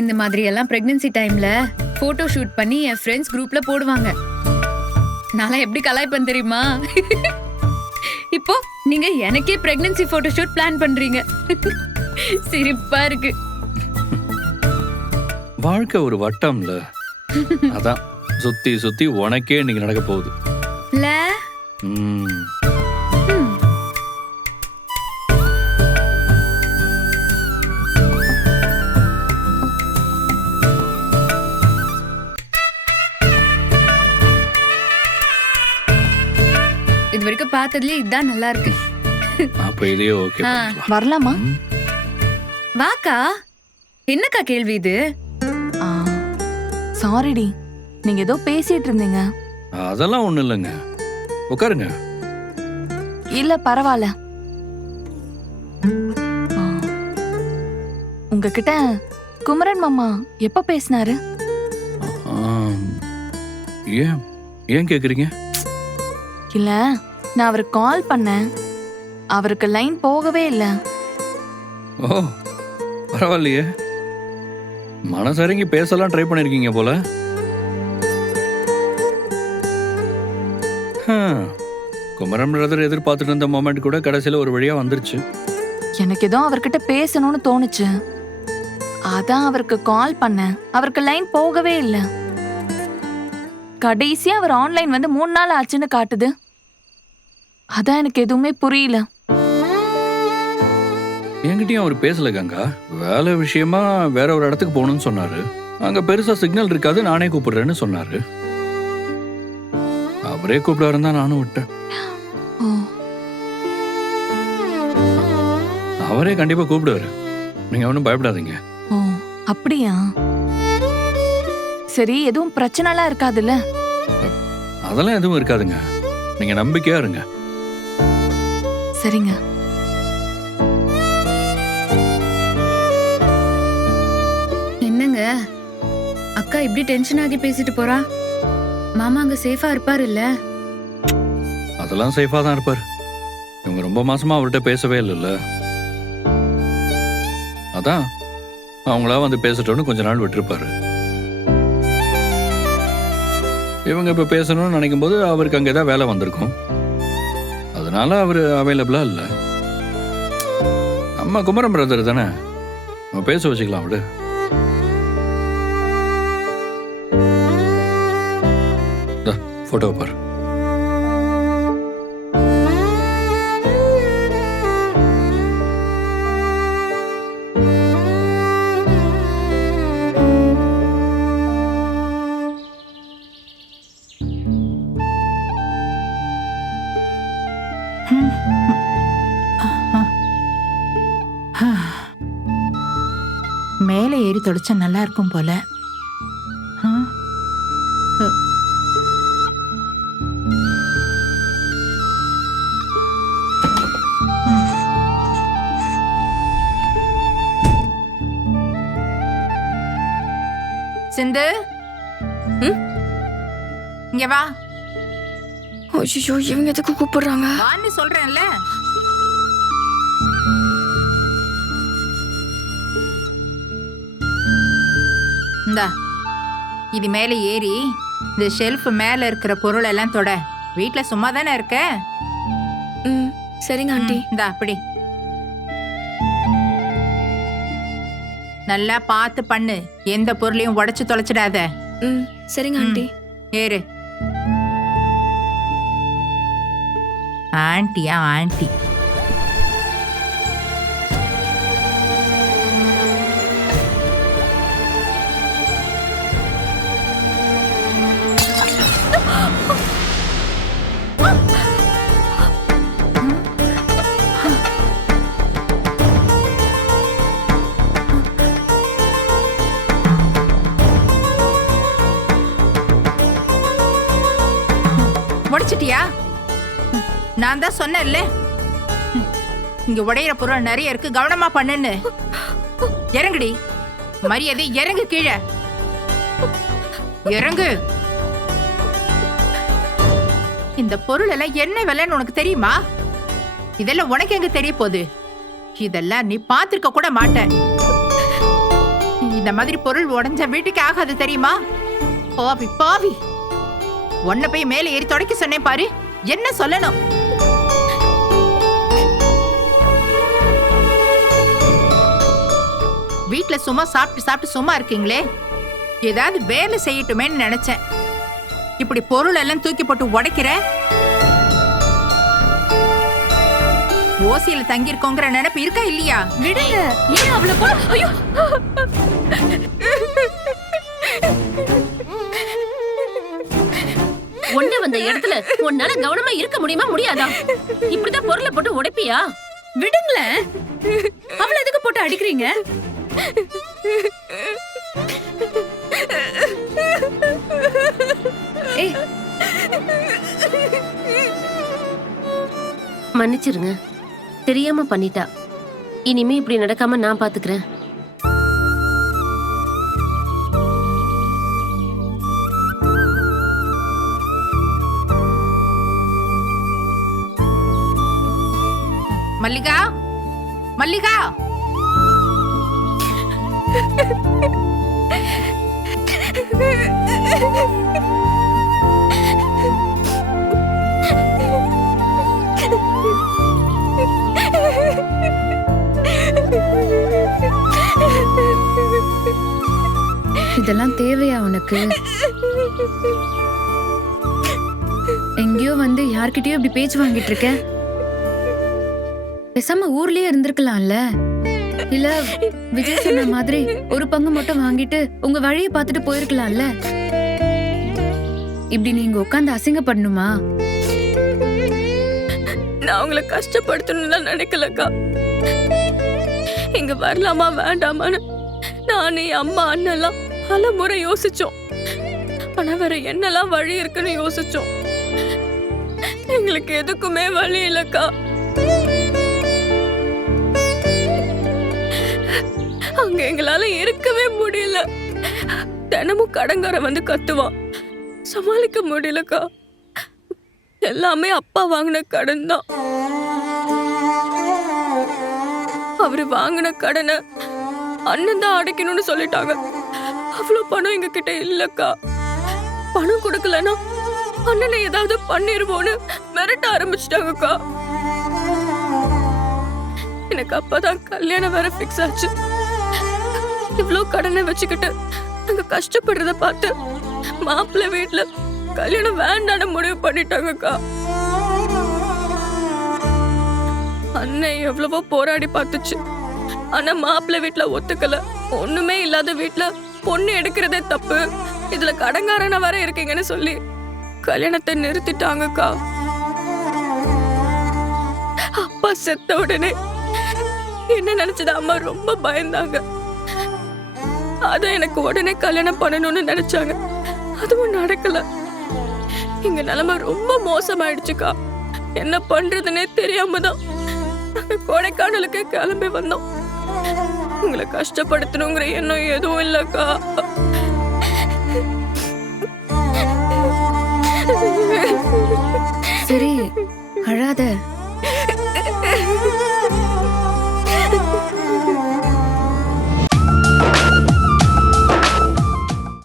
இந்த மாதிரி எல்லாம் பிரெக்னன்சி டைம்ல போட்டோ ஷூட் பண்ணி என் ஃப்ரெண்ட்ஸ் குரூப்ல போடுவாங்க. நான் எப்படி கலாய்ப்பேன் தெரியுமா? இப்போ நீங்க எனக்கே பிரெக்னன்சி போட்டோ ஷூட் பிளான் பண்றீங்க. சிரிப்பா இருக்கு. வாழ்க்கை ஒரு வட்டம்ல, அதான் சுத்தி சுத்தி உனக்கே இன்னைக்கு நடக்க போகுது. இல்ல இது வரைக்கும் பார்த்ததுலயே இதுதான் நல்லா இருக்கு. அப்ப இதே ஓகே. வரலாமா? வாக்கா. என்னக்கா கேள்வி இது? சாரிடி, நீங்க ஏதோ பேசிட்டு இருந்தீங்க. அதெல்லாம் ஒண்ணு இல்லைங்க, உட்காருங்க. இல்ல பரவாயில்ல. உங்ககிட்ட குமரன் மாமா எப்ப பேசினாரு? ஏன் ஏன் கேக்குறீங்க? இல்ல, நான் அவருக்கு கால் பண்ணேன், அவருக்கு லைன் போகவே இல்லை. ஓ பரவாயில்லையே, மனசரங்கி பேசலாம் ட்ரை பண்ணிருக்கீங்க போல. குமரன் பிரதர் எதிர்பார்த்துட்டு இருந்த மொமெண்ட் கூட கடைசியில ஒரு வழியா வந்துருச்சு. எனக்கு ஏதோ அவர்கிட்ட பேசணும்னு தோணுச்சு, அதான் அவருக்கு கால் பண்ணேன். அவருக்கு லைன் போகவே இல்லை. கடைசியா அவர் ஆன்லைன் வந்து 3 நாள் ஆச்சுன்னு காட்டுது. அதான் எனக்கு எதுவுமே புரியல. என்கிட்டயும் அவர் பேசல கங்கா. வேலை விஷயமா வேற ஒரு இடத்துக்கு போகணும்னு சொன்னாரு. அங்க பெருசா சிக்னல் இருக்காது, நானே கூப்பிடுறேன்னு சொன்னாரு. அவரே கூப்பிடாருன்னு தான் நானும் விட்டேன். அவரே கண்டிப்பா கூப்பிடுவாரு, நீங்க ஒன்றும் பயப்படாதீங்க. ஓ அப்படியா? சரி, எதுவும் பிரச்சனைலாம் இருக்காதுல்ல? அதெல்லாம் எதுவும் இருக்காதுங்க, நீங்க நம்பிக்கையா இருங்க. சரிங்க. என்னங்க அக்கா இப்படி டென்ஷன் ஆகி பேசிட்டு போறா? மாமா அங்க சேஃபா இருப்பாரு இல்ல? அதெல்லாம் சேஃபா தான் இருப்பாரு. இவங்க ரொம்ப மாசமா அவர்கிட்ட பேசவே இல்லைல்ல, அதான் அவங்களா வந்து பேசட்டோன்னு கொஞ்ச நாள் விட்டுருப்பாரு. இவங்க இப்ப பேசணும்னு நினைக்கும் போது அவருக்கு அங்க ஏதாவது வேலை வந்திருக்கும், அதனால அவரு அவைலபிளா இல்ல. நம்ம குமரன் பிரதர் தானே, நம்ம பேச வச்சுக்கலாம் விடு. போட்டோ பாரு. மேலே ஏறி தொடச்சா நல்லா இருக்கும் போல. சிந்து, இங்க வா. ஐயோ, இவங்க எதுக்கு கூப்பிடுறாங்க? வான்னு சொல்றேன்ல. இந்தா, இது மேலே ஏறி இந்த ஷெல்ஃப் மேல இருக்கிற பொருள் எல்லாம் தொட. வீட்ல சும்மா தானே இருக்க? சரிங்க ஆண்டி. இந்தா அப்படி நல்லா பார்த்து பண்ணு, எந்த பொருளையும் உடைச்சு தொலைச்சிடாத. சரிங்க ஆண்டி. ஏறு. ஆண்டியா ஆண்டி. உடைச்சிட்டியா? நான் தான் சொன்னேன்ல, இங்க உடையிற பொருள் நிறைய இருக்கு, கவனமா பண்ணுன்னு. இறங்குடி, மரியாதை இறங்கு, கீழே இறங்கு. இந்த பொருள் எல்லாம் என்ன விலைன்னு உனக்கு தெரியுமா? இதெல்லாம் உனக்கு எங்க தெரிய போகுது? இதெல்லாம் நீ பார்த்திருக்க கூட மாட்ட. இந்த மாதிரி பொருள் உடைஞ்ச வீட்டுக்கு ஆகாது தெரியுமா? பாவி பாவி, உன்னை போய் மேலே ஏறி தொடக்க சொன்னேன் பாரு, என்ன சொல்லணும்? வீட்டுல சும்மா சாப்பிட்டு சாப்பிட்டு சும்மா இருக்கீங்களே, ஏதாவது வேலை செய்யட்டுமேன்னு நினைச்சேன். இப்படி பொருள் எல்லாம் தூக்கி போட்டு உடைக்கிற. ஓசியில தங்கி இருக்கோங்கிற நினைப்பு இருக்கா இல்லையா? விடுங்க, ஏன் அவ்வளவு போ- ஐயோ! ஒண்ணு வந்த இடத்துல உன்னால கவனமா இருக்க முடியுமா முடியாதா? இப்படிதான் பொருளை போட்டு உடைப்பியா? விடுங்களேன், அவளை எதுக்கு போட்டு அடிக்கிறீங்க? ஏய், மன்னிச்சிருங்க, தெரியாம பண்ணிட்டா. இனிமே இப்படி நடக்காம நான் பாத்துக்கிறேன். மல்லிகா, மல்லிகா, இதெல்லாம் தேவையா உனக்கு? எங்கேயோ வந்து யார்கிட்டயோ இப்படி பேச்சு வாங்கிட்டு இருக்க. பேசாம ஊர்லயே இருந்திருக்கலாம்ல. இல்ல விஜய் சொன்ன மாதிரி ஒரு பங்கு மட்டும் வாங்கிட்டு உங்க வழியை பார்த்துட்டு போயிருக்கலாம்ல. இப்படி நீங்க உட்கார்ந்து அசிங்கப்படணுமா? நான் உங்களை கஷ்டப்படுத்தணும்னு நினைக்கலக்கா. இங்க வரலாமா வேண்டாமான்னு நானே அம்மா அண்ணெல்லாம் பல முறை யோசிச்சோம். ஆனா வேற என்னெல்லாம் வழி இருக்குன்னு யோசிச்சோம். எங்களுக்கு எதுக்குமே வழி இல்லக்கா. அங்க எங்களால இருக்கவே முடியல. தினமும் கடங்கார வந்து கத்துவான், சமாளிக்க முடியலக்கா. எல்லாமே அப்பா வாங்கின கடன் தான். அவரு வாங்கின கடனை அண்ணன் தான் அடைக்கணும்னு சொல்லிட்டாங்க. அவ்வளவு பணம் எங்க கிட்ட இல்லக்கா. பணம் கொடுக்கலன்னா அண்ணனை ஏதாவது பண்ணிருவோன்னு மிரட்ட ஆரம்பிச்சிட்டாங்கக்கா. எனக்கு அப்பதான் கல்யாணம் வேற பிக்ஸ் ஆச்சு. இவ்ளோ கடனை வச்சுக்கிட்டு நாங்க கஷ்டப்படுறத பார்த்து மாப்பிள்ளை வீட்டுல கல்யாணம் வேண்டான்னு முடிவு பண்ணிட்டாங்கக்கா. அண்ணன் எவ்வளவோ போராடி பார்த்துச்சு. ஆனா மாப்பிள்ளை வீட்டுல ஒத்துக்கல. ஒண்ணுமே இல்லாத வீட்டுல பொண்ணு எடுக்கிறதே தப்பு, இதுல கடங்காரன வர இருக்கீங்கன்னு சொல்லி கல்யாணத்தை நிறுத்திட்டாங்கக்கா. அப்பா செத்த உடனே என்ன நினைச்சது அம்மா ரொம்ப பயந்தாங்க. அதான் எனக்கு உடனே கல்யாணம் பண்ணணும்னு நினைச்சாங்க. அதுவும் நடக்கல. எங்க நிலைமை ரொம்ப மோசமாயிடுச்சுக்கா. என்ன பண்றதுன்னே தெரியாம தான் நாங்க கொடைக்கானலுக்கு கிளம்பி வந்தோம். உங்களை கஷ்டப்படுத்தணுங்கிற எண்ணம் எதுவும் இல்லக்கா. சரி, அழாத.